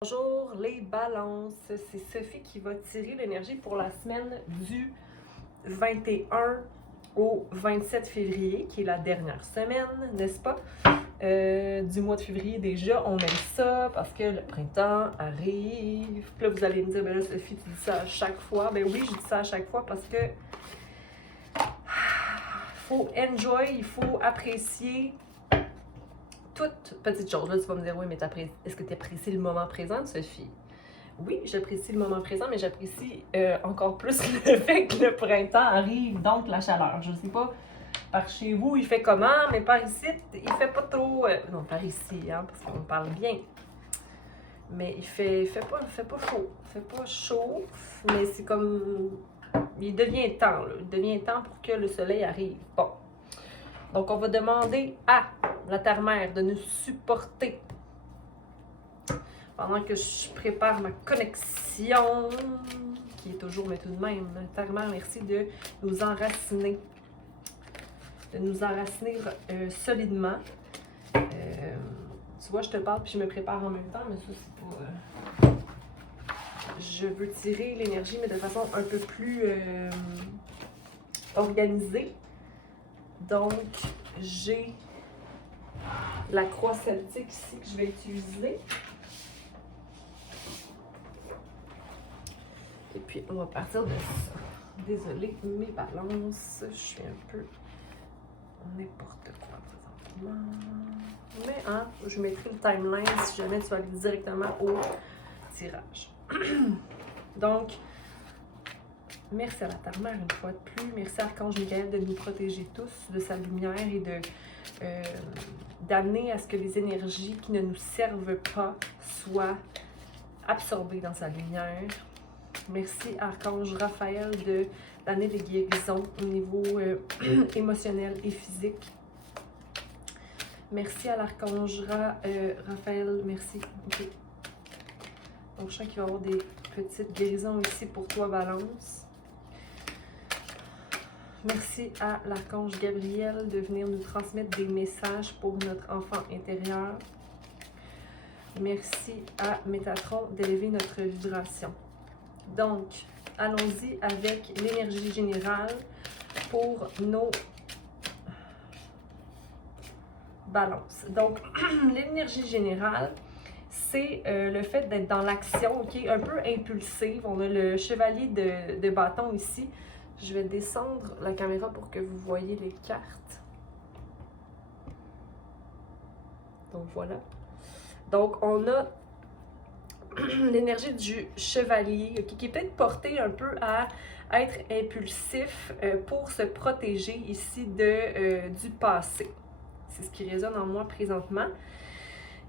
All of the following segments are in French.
Bonjour les balances, c'est Sophie qui va tirer l'énergie pour la semaine du 21 au 27 février, qui est la dernière semaine, n'est-ce pas? Du mois de février déjà, on aime ça parce que le printemps arrive. Puis là, vous allez me dire, ben là Sophie, tu dis ça à chaque fois. Ben oui, je dis ça à chaque fois parce que faut enjoy, il faut apprécier toute petite chose. Là, tu vas me dire, oui, mais est-ce que tu apprécies le moment présent, Sophie? Oui, j'apprécie le moment présent, mais j'apprécie encore plus le fait que le printemps arrive, donc la chaleur. Je ne sais pas, par chez vous, il fait comment, mais par ici, il fait pas trop... non, par ici, hein, parce qu'on parle bien. Mais il fait pas chaud. Il fait pas chaud, mais c'est comme... Il devient temps, là. Il devient temps pour que le soleil arrive. Bon. Donc, on va demander à la terre-mère de nous supporter pendant que je prépare ma connexion, qui est toujours, mais tout de même, terre-mère, merci de nous enraciner. De nous enraciner solidement. Tu vois, je te parle puis je me prépare en même temps, mais ça, c'est pas... Je veux tirer l'énergie, mais de façon un peu plus organisée. Donc, j'ai la croix celtique ici que je vais utiliser. Et puis, on va partir de ça. Désolée, mes balances, je suis un peu n'importe quoi présentement. Mais, hein, je mettrai le timeline si jamais tu vas aller directement au tirage. Donc, merci à la Terre-Mère une fois de plus. Merci à Archange Michael de nous protéger tous de sa lumière et d'amener à ce que les énergies qui ne nous servent pas soient absorbées dans sa lumière. Merci Archange Raphaël de d'amener des guérisons au niveau émotionnel et physique. Merci à l'Archange Raphaël, merci. Okay. Donc je sens qu'il va y avoir des petites guérisons ici pour toi, Balance. Merci à l'Archange Gabriel de venir nous transmettre des messages pour notre enfant intérieur. Merci à Métatron d'élever notre vibration. Donc, allons-y avec l'énergie générale pour nos balances. Donc, l'énergie générale, c'est le fait d'être dans l'action, ok, un peu impulsive. On a le chevalier de bâton ici. Je vais descendre la caméra pour que vous voyez les cartes. Donc, voilà. Donc, on a l'énergie du chevalier, okay, qui est peut-être portée un peu à être impulsif pour se protéger ici du passé. C'est ce qui résonne en moi présentement.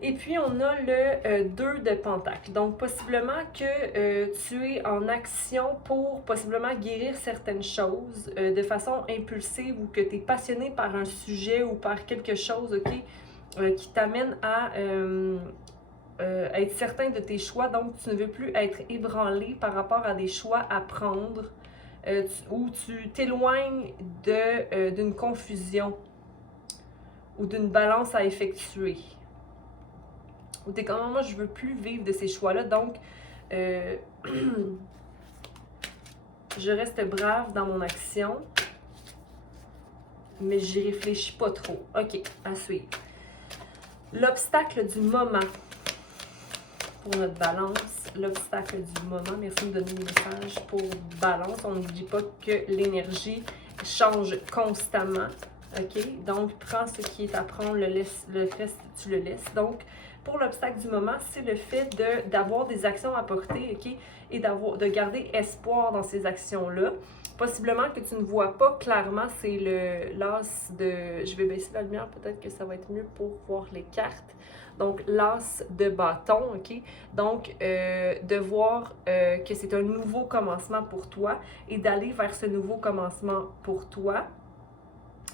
Et puis, on a le 2 de Pentacle. Donc, possiblement que tu es en action pour possiblement guérir certaines choses de façon impulsive ou que tu es passionné par un sujet ou par quelque chose, ok, qui t'amène à être certain de tes choix. Donc, tu ne veux plus être ébranlé par rapport à des choix à prendre ou tu t'éloignes d'une confusion ou d'une balance à effectuer. Ou t'es comme moi, je veux plus vivre de ces choix-là, donc je reste brave dans mon action, mais j'y réfléchis pas trop. Ok, à suivre. L'obstacle du moment pour notre balance. L'obstacle du moment, merci de me donner le message pour balance. On n'oublie pas que l'énergie change constamment. OK? Donc, prends ce qui est à prendre, le reste, tu le laisses. Donc, pour l'obstacle du moment, c'est le fait d'avoir des actions à porter, OK? Et de garder espoir dans ces actions-là. Possiblement que tu ne vois pas clairement, c'est l'as de... Je vais baisser la lumière, peut-être que ça va être mieux pour voir les cartes. Donc, l'as de bâton, OK? Donc, de voir que c'est un nouveau commencement pour toi et d'aller vers ce nouveau commencement pour toi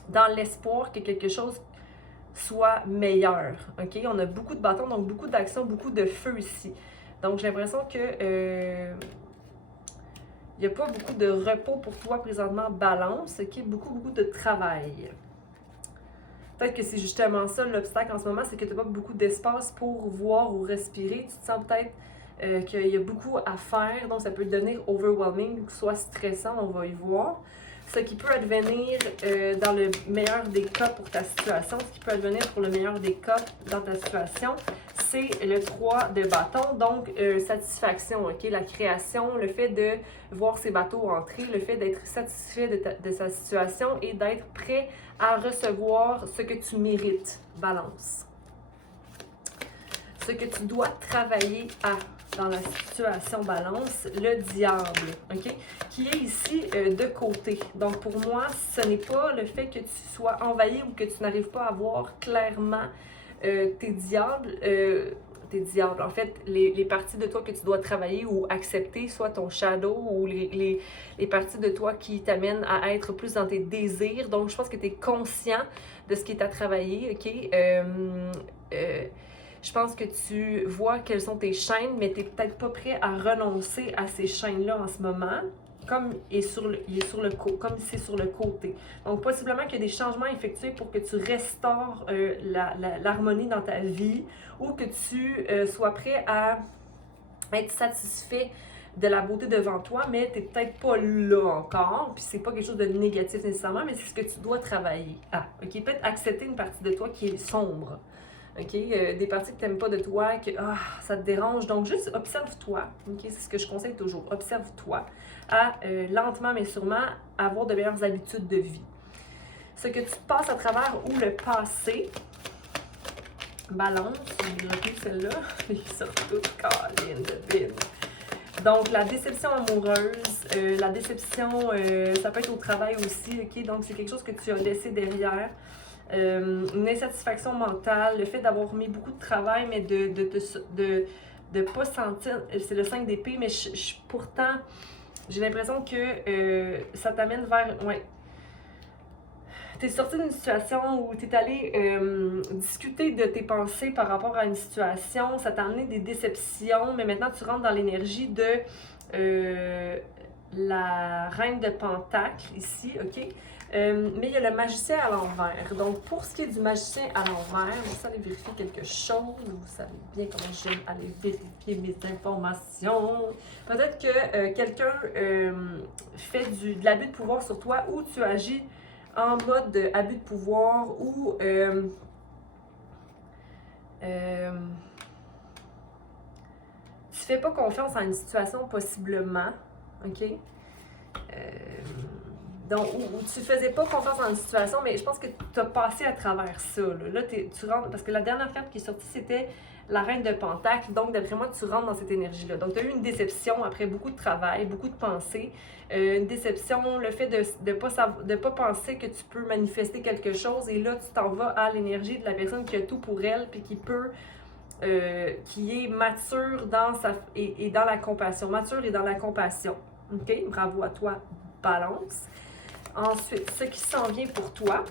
dans l'espoir que quelque chose soit meilleur, OK? On a beaucoup de bâtons, donc beaucoup d'action, beaucoup de feu ici. Donc, j'ai l'impression que il n'y a pas beaucoup de repos pour toi présentement, balance, OK? Beaucoup de travail. Peut-être que c'est justement ça l'obstacle en ce moment, c'est que tu n'as pas beaucoup d'espace pour voir ou respirer. Tu te sens peut-être qu'il y a beaucoup à faire, donc ça peut devenir overwhelming, soit stressant, on va y voir. Ce qui peut advenir dans le meilleur des cas pour ta situation, ce qui peut advenir pour le meilleur des cas dans ta situation, c'est le 3 de bâton, donc satisfaction, ok? La création, le fait de voir ces bateaux entrer, le fait d'être satisfait de sa situation et d'être prêt à recevoir ce que tu mérites. Balance. Ce que tu dois travailler à dans la situation balance, le diable, ok? Qui est ici de côté. Donc pour moi, ce n'est pas le fait que tu sois envahi ou que tu n'arrives pas à voir clairement tes diables, en fait, les parties de toi que tu dois travailler ou accepter, soit ton shadow ou les parties de toi qui t'amènent à être plus dans tes désirs. Donc je pense que tu es conscient de ce qui est à travailler, ok? Je pense que tu vois quelles sont tes chaînes, mais tu n'es peut-être pas prêt à renoncer à ces chaînes-là en ce moment, comme c'est sur le côté. Donc, possiblement qu'il y a des changements effectués pour que tu restaures l'harmonie dans ta vie ou que tu sois prêt à être satisfait de la beauté devant toi, mais tu n'es peut-être pas là encore, puis c'est pas quelque chose de négatif nécessairement, mais c'est ce que tu dois travailler. Ok? Peut-être accepter une partie de toi qui est sombre. OK? Des parties que tu n'aimes pas de toi, que ça te dérange. Donc, juste observe-toi. OK? C'est ce que je conseille toujours. Observe-toi à lentement mais sûrement avoir de meilleures habitudes de vie. Ce que tu passes à travers ou le passé, balance, j'ai repris celle-là, ils sortent toutes, câline de bine. Donc, la déception amoureuse, la déception, ça peut être au travail aussi, OK? Donc, c'est quelque chose que tu as laissé derrière. Une insatisfaction mentale, le fait d'avoir mis beaucoup de travail, mais de pas sentir, c'est le 5 d'épée, mais pourtant, j'ai l'impression que ça t'amène vers, t'es sorti d'une situation où t'es allé discuter de tes pensées par rapport à une situation, ça t'a amené des déceptions, mais maintenant tu rentres dans l'énergie de la reine de Pentacle ici, ok? Mais il y a le magicien à l'envers. Donc, pour ce qui est du magicien à l'envers, vous allez vérifier quelque chose. Vous savez bien comment j'aime aller vérifier mes informations. Peut-être que quelqu'un fait de l'abus de pouvoir sur toi ou tu agis en mode abus de pouvoir ou tu fais pas confiance à une situation possiblement, ok? Donc, où tu faisais pas confiance en une situation, mais je pense que tu as passé à travers ça. Là tu rentres, parce que la dernière carte qui est sortie, c'était la reine de Pentacle. Donc, d'après moi, tu rentres dans cette énergie-là. Donc, tu as eu une déception après beaucoup de travail, beaucoup de pensées. Une déception, le fait de pas penser que tu peux manifester quelque chose. Et là, tu t'en vas à l'énergie de la personne qui a tout pour elle, puis qui peut... qui est mature et dans la compassion. Mature et dans la compassion. OK? Bravo à toi, Balance. Ensuite, ce qui s'en vient pour toi.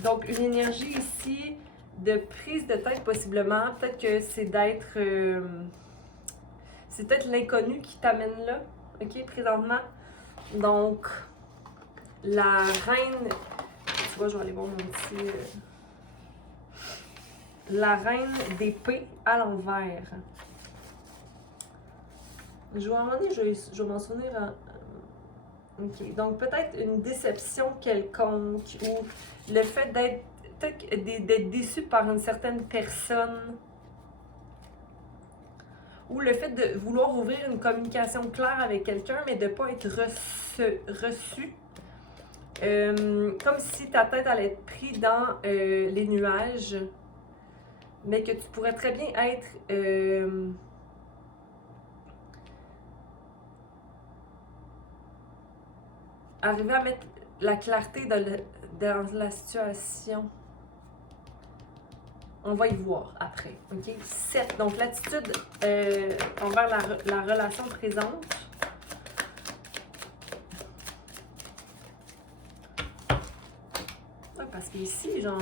Donc, une énergie ici de prise de tête possiblement. Peut-être que c'est d'être... c'est peut-être l'inconnu qui t'amène là, ok, présentement. Donc, la reine... Tu vois, je vais aller voir mon petit... la reine d'épée à l'envers. Je vais je vais m'en souvenir OK. Donc, peut-être une déception quelconque ou le fait d'être déçu par une certaine personne ou le fait de vouloir ouvrir une communication claire avec quelqu'un, mais de ne pas être reçu. Comme si ta tête allait être prise dans les nuages, mais que tu pourrais très bien être... arriver à mettre la clarté dans la situation. On va y voir après. OK? 7. Donc, l'attitude envers la relation présente. Ouais, parce qu'ici, genre,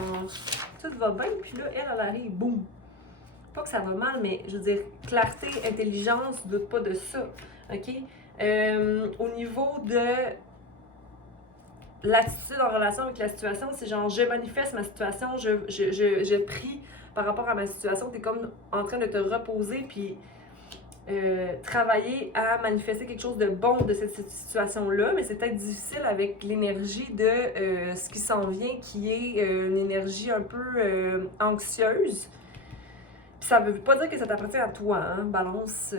tout va bien, puis là, elle arrive, boum. Pas que ça va mal, mais je veux dire, clarté, intelligence, doute pas de ça. OK? Au niveau de l'attitude en relation avec la situation, c'est genre, je manifeste ma situation, je prie par rapport à ma situation. Tu es comme en train de te reposer, puis travailler à manifester quelque chose de bon de cette situation-là, mais c'est peut-être difficile avec l'énergie de ce qui s'en vient, qui est une énergie un peu anxieuse. Puis ça veut pas dire que ça t'appartient à toi, hein, Balance.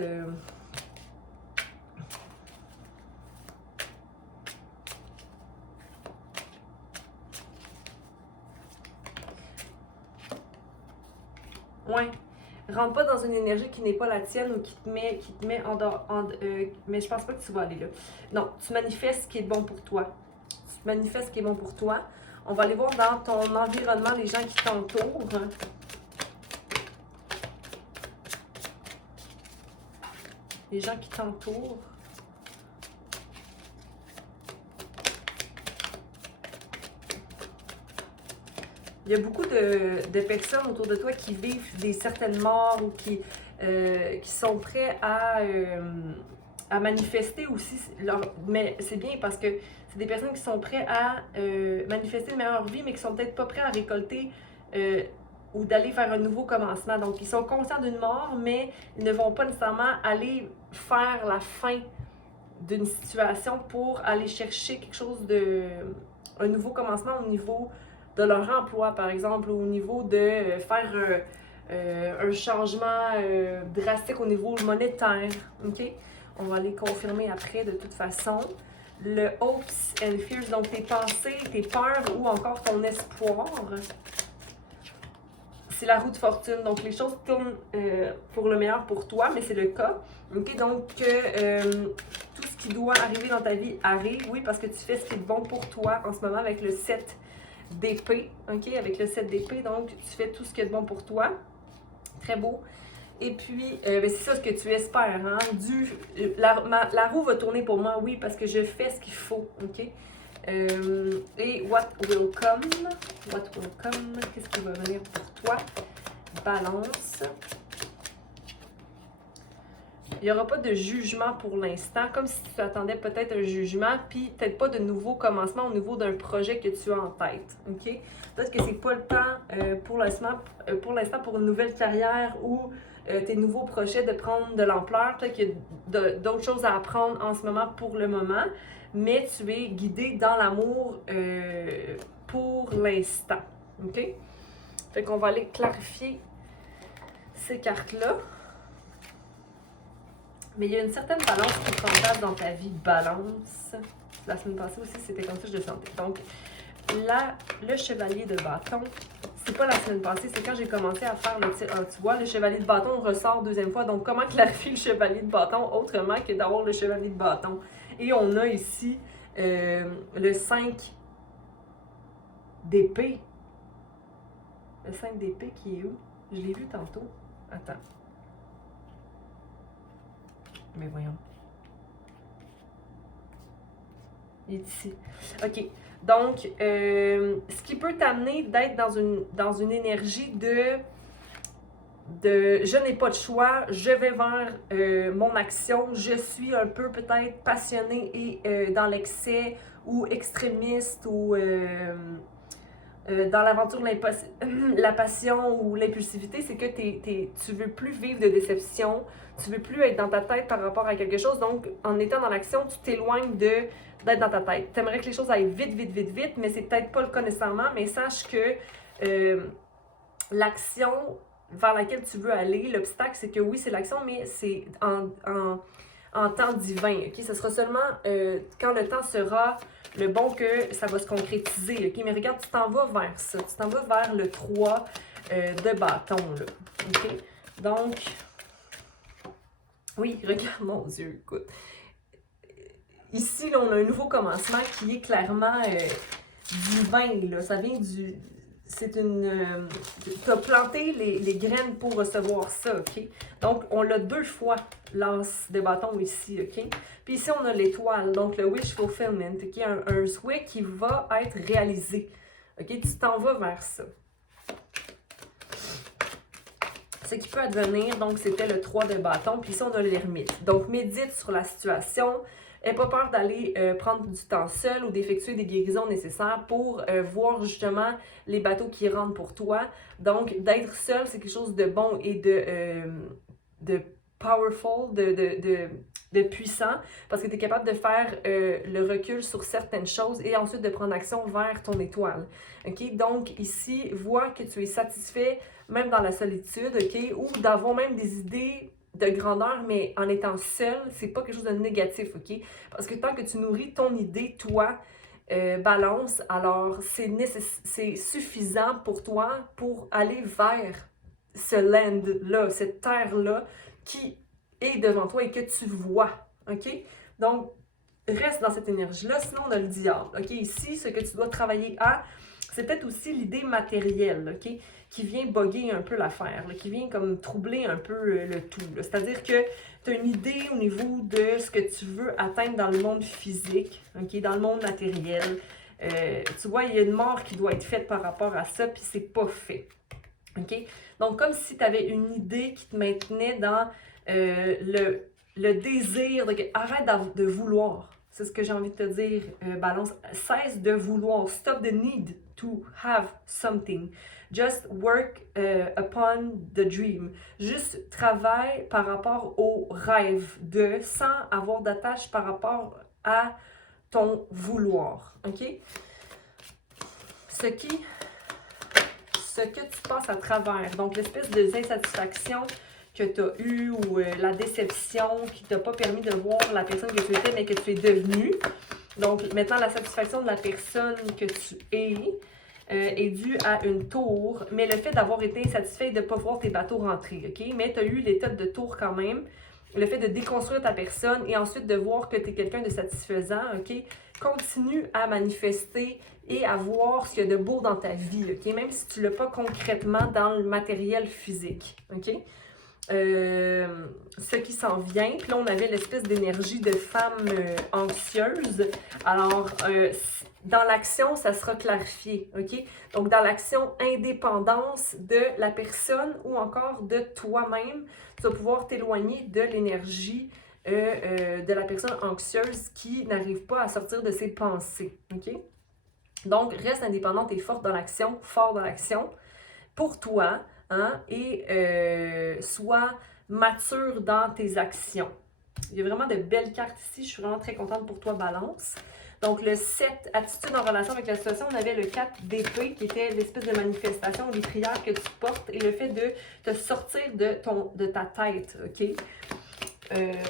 Ouais. Rentre pas dans une énergie qui n'est pas la tienne ou qui te met en dehors. Mais je pense pas que tu vas aller là. Non, tu manifestes ce qui est bon pour toi. Tu manifestes ce qui est bon pour toi. On va aller voir dans ton environnement les gens qui t'entourent. Les gens qui t'entourent. Il y a beaucoup de personnes autour de toi qui vivent des certaines morts ou qui sont prêts à manifester aussi. Mais c'est bien parce que c'est des personnes qui sont prêtes à manifester une meilleure vie, mais qui sont peut-être pas prêts à récolter ou d'aller faire un nouveau commencement. Donc, ils sont conscients d'une mort, mais ils ne vont pas nécessairement aller faire la fin d'une situation pour aller chercher quelque chose un nouveau commencement au niveau de leur emploi, par exemple, au niveau de faire un changement drastique au niveau monétaire. OK? On va les confirmer après de toute façon. Le hopes and fears, donc tes pensées, tes peurs ou encore ton espoir. C'est la roue de fortune. Donc, les choses tournent pour le meilleur pour toi, mais c'est le cas. OK? Donc, tout ce qui doit arriver dans ta vie arrive. Oui, parce que tu fais ce qui est bon pour toi en ce moment avec le 7 d'épée. OK? Avec le 7 d'épée. Donc, tu fais tout ce qui est bon pour toi. Très beau. Et puis, c'est ça ce que tu espères. Hein? La roue va tourner pour moi, oui, parce que je fais ce qu'il faut. OK? Et what will come? What will come? Qu'est-ce qui va venir pour toi? Balance. Il n'y aura pas de jugement pour l'instant, comme si tu attendais peut-être un jugement, puis peut-être pas de nouveau commencement au niveau d'un projet que tu as en tête. OK? Peut-être que c'est pas le temps pour l'instant pour une nouvelle carrière ou tes nouveaux projets de prendre de l'ampleur. Peut-être qu'il y a d'autres choses à apprendre en ce moment pour le moment, mais tu es guidé dans l'amour pour l'instant. OK? Fait qu'on va aller clarifier ces cartes-là. Mais il y a une certaine balance qui prend place dans ta vie. Balance. La semaine passée aussi, c'était comme ça que je le sentais. Donc, là, le chevalier de bâton, c'est pas la semaine passée, c'est quand j'ai commencé à faire le tir. Tu vois, le chevalier de bâton ressort deuxième fois. Donc, comment clarifier le chevalier de bâton autrement que d'avoir le chevalier de bâton? Et on a ici le 5 d'épée. Le 5 d'épée qui est où? Je l'ai vu tantôt. Attends. Mais voyons. Il est ici. OK. Donc, ce qui peut t'amener d'être dans une énergie de je n'ai pas de choix, je vais vers mon action, je suis un peu peut-être passionnée et dans l'excès ou extrémiste ou dans l'aventure, la passion ou l'impulsivité, c'est que tu veux plus vivre de déception, tu veux plus être dans ta tête par rapport à quelque chose. Donc, en étant dans l'action, tu t'éloignes d'être dans ta tête. Tu aimerais que les choses aillent vite, vite, vite, vite, mais c'est peut-être pas le cas nécessairement. Mais sache que l'action vers laquelle tu veux aller, l'obstacle, c'est que oui, c'est l'action, mais c'est en temps divin. Okay? Ce sera seulement quand le temps sera le bon que ça va se concrétiser. Okay? Mais regarde, tu t'en vas vers ça. Tu t'en vas vers le 3 de bâton. Là. Okay? Donc, oui, regarde, mon Dieu, écoute. Ici, là, on a un nouveau commencement qui est clairement divin. Là. Ça vient du... C'est une... tu as planté les graines pour recevoir ça, OK? Donc, on l'a 2 fois, l'as de bâton ici, OK? Puis ici, on a l'étoile, donc le wish fulfillment, OK? Un souhait qui va être réalisé, OK? Tu t'en vas vers ça. Ce qui peut advenir, donc, c'était le 3 de bâton, puis ici, on a l'ermite. Donc, médite sur la situation, N'aie pas peur d'aller prendre du temps seul ou d'effectuer des guérisons nécessaires pour voir justement les bateaux qui rentrent pour toi. Donc, d'être seul, c'est quelque chose de bon et de powerful, de puissant, parce que tu es capable de faire le recul sur certaines choses et ensuite de prendre action vers ton étoile. OK? Donc, ici, vois que tu es satisfait même dans la solitude, OK? Ou d'avoir même des idées de grandeur, mais en étant seul, c'est pas quelque chose de négatif, OK? Parce que tant que tu nourris ton idée, toi, balance, alors c'est suffisant pour toi pour aller vers ce land-là, cette terre-là qui est devant toi et que tu vois, OK? Donc, reste dans cette énergie-là, sinon on a le diable, OK? Ici, ce que tu dois travailler à, c'est peut-être aussi l'idée matérielle, OK? Qui vient bugger un peu l'affaire, qui vient comme troubler un peu le tout. C'est-à-dire que tu as une idée au niveau de ce que tu veux atteindre dans le monde physique, OK? Dans le monde matériel. Tu vois, il y a une mort qui doit être faite par rapport à ça, puis c'est pas fait. OK? Donc, comme si tu avais une idée qui te maintenait dans le désir, arrête de vouloir. C'est ce que j'ai envie de te dire, Balance. Cesse de vouloir. Stop the need to have something. Just work upon the dream. Juste travaille par rapport au rêve sans avoir d'attache par rapport à ton vouloir. OK? Ce que tu passes à travers, donc l'espèce d'insatisfaction que tu as eue ou la déception qui ne t'a pas permis de voir la personne que tu étais mais que tu es devenue. Donc maintenant la satisfaction de la personne que tu es est due à une tour, mais le fait d'avoir été insatisfait et de ne pas voir tes bateaux rentrer, OK? Mais tu as eu l'étape de tour quand même, le fait de déconstruire ta personne et ensuite de voir que tu es quelqu'un de satisfaisant, OK? Continue à manifester et à voir ce qu'il y a de beau dans ta vie, OK? Même si tu ne l'as pas concrètement dans le matériel physique, OK? Ce qui s'en vient, puis là, on avait l'espèce d'énergie de femme anxieuse. Alors, dans l'action, ça sera clarifié, OK? Donc, dans l'action indépendance de la personne ou encore de toi-même, tu vas pouvoir t'éloigner de l'énergie de la personne anxieuse qui n'arrive pas à sortir de ses pensées, OK? Donc, reste indépendante et forte dans l'action, fort dans l'action, pour toi, hein, et sois mature dans tes actions. Il y a vraiment de belles cartes ici, je suis vraiment très contente pour toi, Balance. Donc, le 7, attitude en relation avec la situation, on avait le 4 d'épée qui était l'espèce de manifestation, des prières que tu portes et le fait de te sortir de ta tête, OK?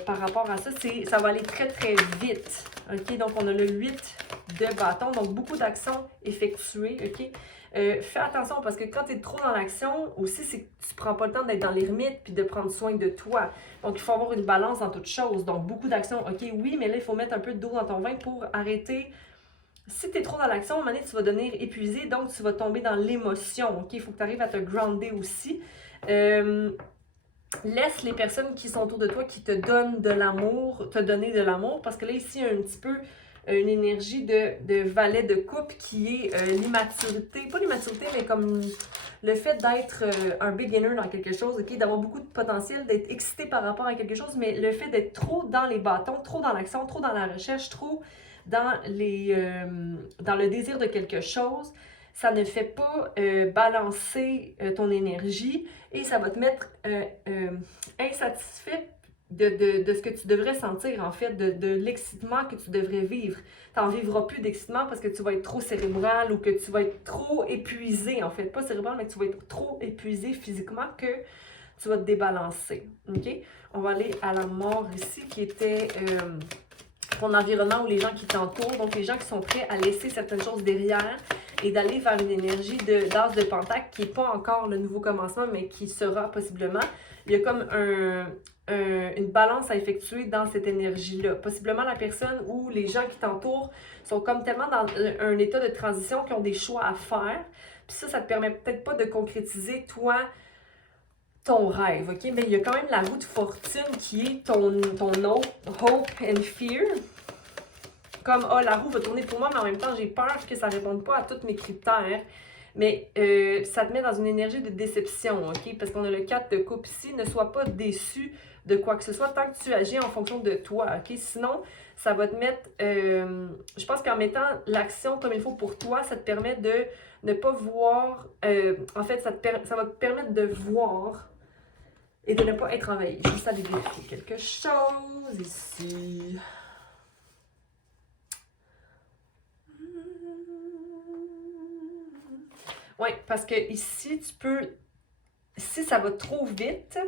Par rapport à ça, ça va aller très, très vite, OK? Donc, on a le 8 de bâton, donc beaucoup d'actions effectuées, OK? Fais attention parce que quand tu es trop dans l'action, aussi, c'est que tu ne prends pas le temps d'être dans l'ermite puis de prendre soin de toi. Donc, il faut avoir une balance dans toute chose. Donc, beaucoup d'actions, OK, oui, mais là, il faut mettre un peu d'eau dans ton vin pour arrêter. Si tu es trop dans l'action, à un moment donné, tu vas devenir épuisé, donc tu vas tomber dans l'émotion, OK? Il faut que tu arrives à te grounder aussi. Laisse les personnes qui sont autour de toi, qui te donnent de l'amour, te donner de l'amour, parce que là, ici, il y a un petit peu une énergie de valet de coupe qui est l'immaturité, pas l'immaturité, mais comme le fait d'être un beginner dans quelque chose, okay? D'avoir beaucoup de potentiel, d'être excité par rapport à quelque chose, mais le fait d'être trop dans les bâtons, trop dans l'action, trop dans la recherche, trop dans le désir de quelque chose, ça ne fait pas balancer ton énergie et ça va te mettre insatisfait de ce que tu devrais sentir, en fait, de l'excitement que tu devrais vivre. Tu n'en vivras plus d'excitement parce que tu vas être trop cérébral ou que tu vas être trop épuisé, en fait. Pas cérébral, mais que tu vas être trop épuisé physiquement que tu vas te débalancer. OK? On va aller à la mort ici, qui était ton environnement ou les gens qui t'entourent. Donc, les gens qui sont prêts à laisser certaines choses derrière et d'aller vers une énergie d'as de pentacle qui n'est pas encore le nouveau commencement, mais qui sera possiblement. Il y a comme une balance à effectuer dans cette énergie-là. Possiblement la personne ou les gens qui t'entourent sont comme tellement dans un état de transition qu'ils ont des choix à faire. Puis ça te permet peut-être pas de concrétiser, toi, ton rêve, OK? Mais il y a quand même la roue de fortune qui est ton hope and fear. Comme, la roue va tourner pour moi, mais en même temps, j'ai peur que ça ne réponde pas à tous mes critères. mais ça te met dans une énergie de déception, OK? Parce qu'on a le 4 de coupe ici. Ne sois pas déçu de quoi que ce soit tant que tu agis en fonction de toi, OK? Sinon, ça va te mettre... je pense qu'en mettant l'action comme il faut pour toi, ça te permet de ne pas voir... en fait, ça va te permettre de voir et de ne pas être envahi. Juste aller vérifier quelque chose ici. Oui, parce que ici, tu peux... Si ça va trop vite,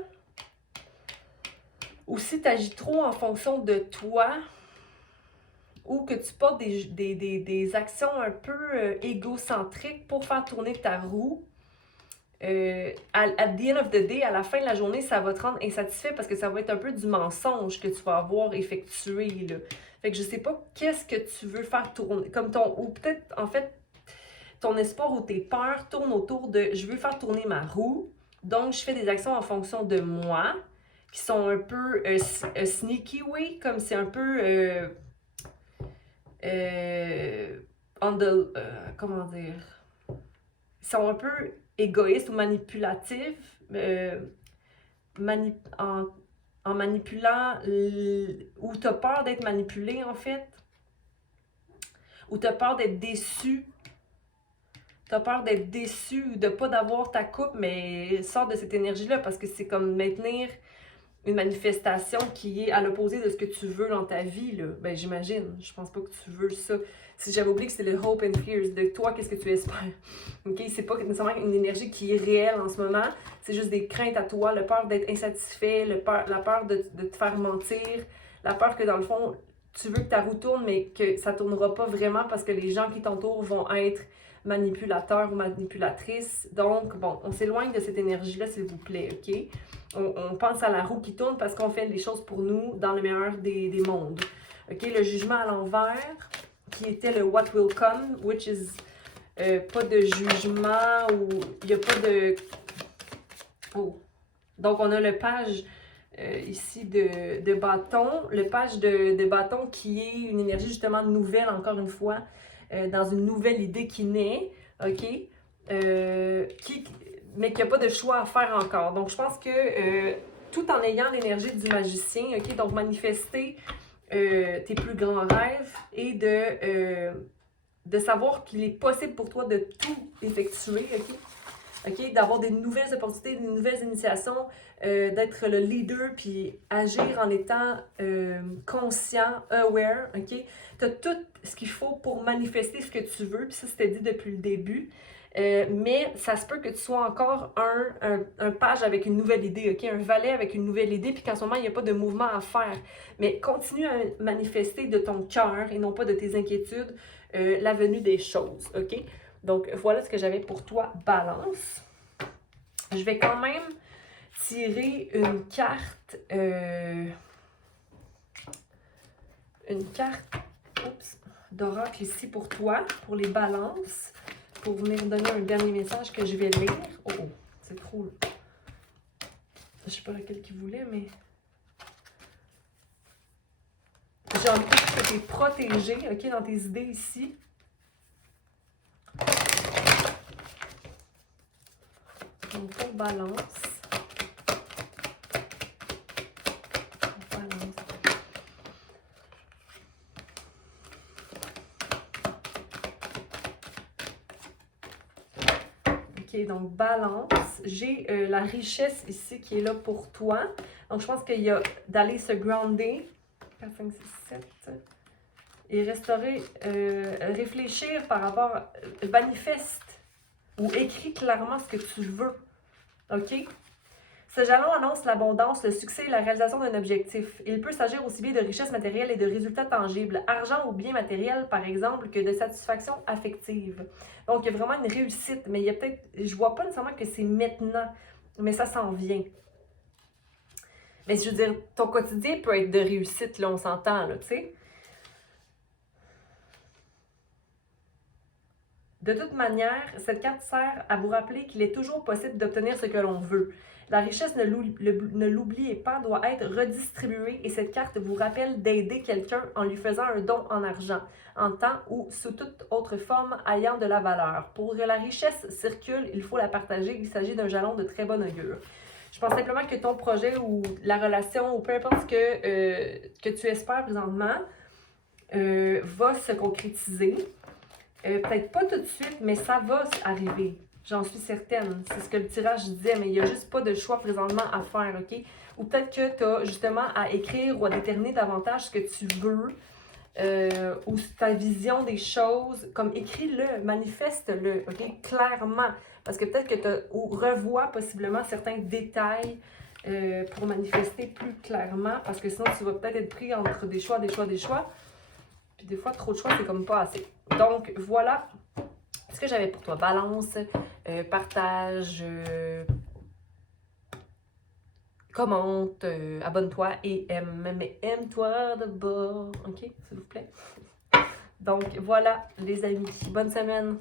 ou si tu agis trop en fonction de toi, ou que tu portes des actions un peu égocentriques pour faire tourner ta roue, at the end of the day, à la fin de la journée, ça va te rendre insatisfait parce que ça va être un peu du mensonge que tu vas avoir effectué, là. Fait que je sais pas qu'est-ce que tu veux faire tourner, comme ton, ou peut-être, en fait, ton espoir ou tes peurs tournent autour de « je veux faire tourner ma roue », donc je fais des actions en fonction de moi, qui sont un peu sneaky way, comme c'est un peu comment dire, ils sont un peu égoïstes ou manipulatifs, en manipulant, ou tu as peur d'être manipulé en fait, ou tu as peur d'être déçu. Tu as peur d'être déçu ou de ne pas d'avoir ta coupe, mais sors de cette énergie-là parce que c'est comme maintenir une manifestation qui est à l'opposé de ce que tu veux dans ta vie, là. Ben, j'imagine. Je pense pas que tu veux ça. Si j'avais oublié que c'est le hope and fears de toi, qu'est-ce que tu espères? OK? C'est pas nécessairement une énergie qui est réelle en ce moment. C'est juste des craintes à toi, la peur d'être insatisfait, la peur de te faire mentir, la peur que dans le fond, tu veux que ta roue tourne, mais que ça tournera pas vraiment parce que les gens qui t'entourent vont être manipulateurs ou manipulatrices. Donc, bon, on s'éloigne de cette énergie-là, s'il vous plaît, OK? On pense à la roue qui tourne parce qu'on fait les choses pour nous dans le meilleur des mondes. OK? Le jugement à l'envers, qui était le what will come, which is pas de jugement ou il n'y a pas de... Oh. Donc, on a le page ici de bâton. Le page de bâton qui est une énergie justement nouvelle, encore une fois, dans une nouvelle idée qui naît, OK? Mais qu'il n'y a pas de choix à faire encore. Donc, je pense que tout en ayant l'énergie du magicien, OK? Donc, manifester tes plus grands rêves et de savoir qu'il est possible pour toi de tout effectuer, OK? OK? D'avoir des nouvelles opportunités, des nouvelles initiations, d'être le leader puis agir en étant conscient, aware, OK? Tu as tout ce qu'il faut pour manifester ce que tu veux, puis ça, c'était dit depuis le début. Mais ça se peut que tu sois encore un page avec une nouvelle idée, OK? Un valet avec une nouvelle idée, puis qu'en ce moment, il n'y a pas de mouvement à faire. Mais continue à manifester de ton cœur et non pas de tes inquiétudes la venue des choses, OK? Donc, voilà ce que j'avais pour toi, Balance. Je vais quand même tirer une carte d'oracle ici pour toi, pour les balances, pour venir donner un dernier message que je vais lire. Oh, c'est trop... Je sais pas laquelle qui voulait, mais... J'ai envie que tu es protégé, OK, dans tes idées ici. Donc, pour balance. OK, donc balance. J'ai la richesse ici qui est là pour toi. Donc, je pense qu'il y a d'aller se grounder. 4, 5, 6, 7. Et restaurer, réfléchir par rapport, manifeste ou écris clairement ce que tu veux. OK? Ce jalon annonce l'abondance, le succès et la réalisation d'un objectif. Il peut s'agir aussi bien de richesse matérielle et de résultats tangibles, argent ou bien matériel, par exemple, que de satisfaction affective. Donc, il y a vraiment une réussite, mais il y a peut-être, je vois pas nécessairement que c'est maintenant, mais ça s'en vient. Mais je veux dire, ton quotidien peut être de réussite, là, on s'entend, là, tu sais. De toute manière, cette carte sert à vous rappeler qu'il est toujours possible d'obtenir ce que l'on veut. La richesse, ne l'oubliez pas, doit être redistribuée et cette carte vous rappelle d'aider quelqu'un en lui faisant un don en argent, en temps ou sous toute autre forme ayant de la valeur. Pour que la richesse circule, il faut la partager. Il s'agit d'un jalon de très bon augure. Je pense simplement que ton projet ou la relation ou peu importe ce que tu espères présentement va se concrétiser. Peut-être pas tout de suite, mais ça va arriver. J'en suis certaine. C'est ce que le tirage disait, mais il n'y a juste pas de choix présentement à faire, OK? Ou peut-être que tu as justement à écrire ou à déterminer davantage ce que tu veux ou ta vision des choses. Comme écris-le, manifeste-le, OK? Clairement. Parce que peut-être que tu revois possiblement certains détails pour manifester plus clairement. Parce que sinon, tu vas peut-être être pris entre des choix. Puis des fois, trop de choix, c'est comme pas assez. Donc, voilà ce que j'avais pour toi. Balance, partage, commente, abonne-toi et aime. Mais aime-toi d'abord, OK? S'il vous plaît. Donc, voilà, les amis. Bonne semaine!